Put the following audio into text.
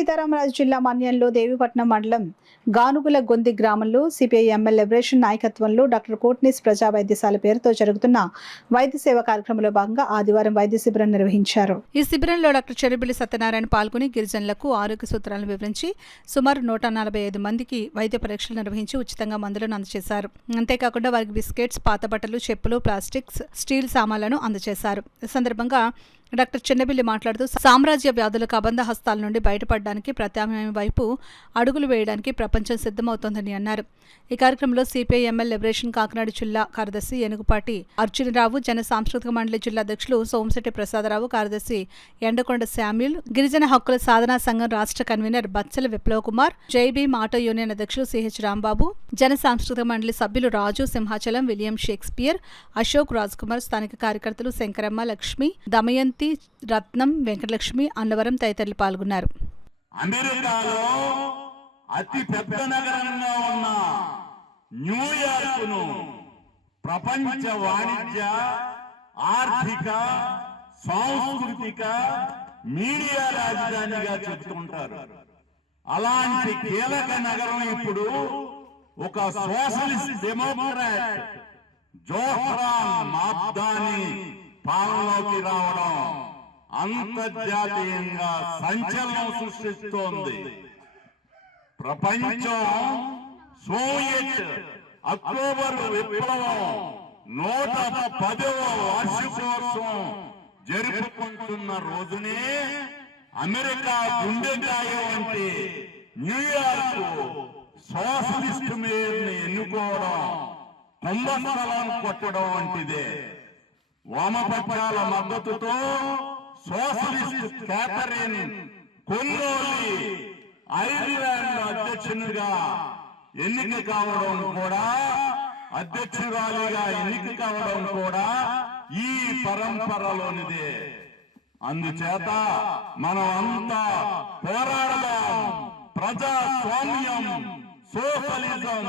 సీతారామరాజు జిల్లా మన్యంలో దేవీపట్నం మండలం గానుగుల గొంది గ్రామంలో సిపిఐ ఎంఎల్ లిబరేషన్ నాయకత్వంలో డాక్టర్ కోట్నీస్ ప్రజా వైద్యశాల పేరుతో జరుగుతున్న వైద్య సేవ కార్యక్రమంలో భాగంగా ఆదివారం వైద్య శిబిరం నిర్వహించారు. ఈ శిబిరంలో డాక్టర్ చెరుబిల్లి సత్యనారాయణ పాల్గొని గిరిజనులకు ఆరోగ్య సూత్రాలను వివరించి సుమారు 145 మందికి వైద్య పరీక్షలు నిర్వహించి ఉచితంగా మందులను అందజేశారు. అంతేకాకుండా వారికి బిస్కెట్స్, పాత బట్టలు, చెప్పులు, ప్లాస్టిక్స్, స్టీల్ సామాన్లను అందజేశారు. ఈ సందర్భంగా డాక్టర్ చెన్నబిల్లి మాట్లాడుతూ సామ్రాజ్య వ్యాధుల కబంధ హస్తాల నుండి బయటపడడానికి ప్రత్యామ్నాయం వైపు అడుగులు వేయడానికి ప్రపంచం సిద్ధమవుతోందని అన్నారు. ఈ కార్యక్రమంలో సిపిఐ ఎంఎల్ లిబరేషన్ కాకినాడ జిల్లా కార్యదర్శి ఏనుగుపాటి అర్జునరావు, జన సాంస్కృతిక మండలి జిల్లా అధ్యక్షులు సోమశెట్టి ప్రసాదరావు, కార్యదర్శి ఎండకొండ శామ్యూల్, గిరిజన హక్కుల సాధనా సంఘం రాష్ట్ర కన్వీనర్ బచ్చల విప్లవ్ కుమార్, జైబీమ్ ఆటో యూనియన్ అధ్యక్షులు సిహెచ్ రాంబాబు, జన సాంస్కృతిక మండలి సభ్యులు రాజు, సింహాచలం, విలియం షేక్స్పియర్, అశోక్, రాజ్ కుమార్, స్థానిక కార్యకర్తలు శంకరమ్మ, లక్ష్మి, దమయంతి, రత్నం, వెంకటలక్ష్మి, అన్నవరం తదితరులు పాల్గొన్నారు. అమెరికాలో అతి పెద్ద నగరంగా ఉన్న న్యూయార్క్ను ప్రపంచ వాణిజ్య, ఆర్థిక, సాంస్కృతిక, మీడియా రాజధానిగా చెబుతుంటారు. అలాంటి కీలక నగరం ఇప్పుడు ఒక సోషలిస్ట్ డెమోక్రాట్ జోహ్రాన్ మాబ్దాని పాలనలోకి రావడం అంతర్జాతీయంగా సంచలనం సృష్టిస్తోంది. ప్రపంచం సోవియట్ అక్టోబర్ విప్లవం 110వ వార్షికోత్సవం జరుపుకుంటున్న రోజునే అమెరికా గుండెకాయ వంటి న్యూయార్క్ సోషలిస్ట్ మేయర్ని ఎన్నుకోవడం కుంభస్థలం కొట్టడం వంటిదే. వామపక్షాల మద్దతుతో సోషలిస్ట్ క్యాథరిన్ కొన్నోలి ఐర్లాండ్ అధ్యక్షునిగా ఎన్నిక కావడం కూడా, అధ్యక్షురాలిగా ఎన్నిక కావడం కూడా ఈ పరంపరలోనిదే. అందుచేత మనం అంతా పోరాడదాం. ప్రజాస్వామ్యం, సోషలిజం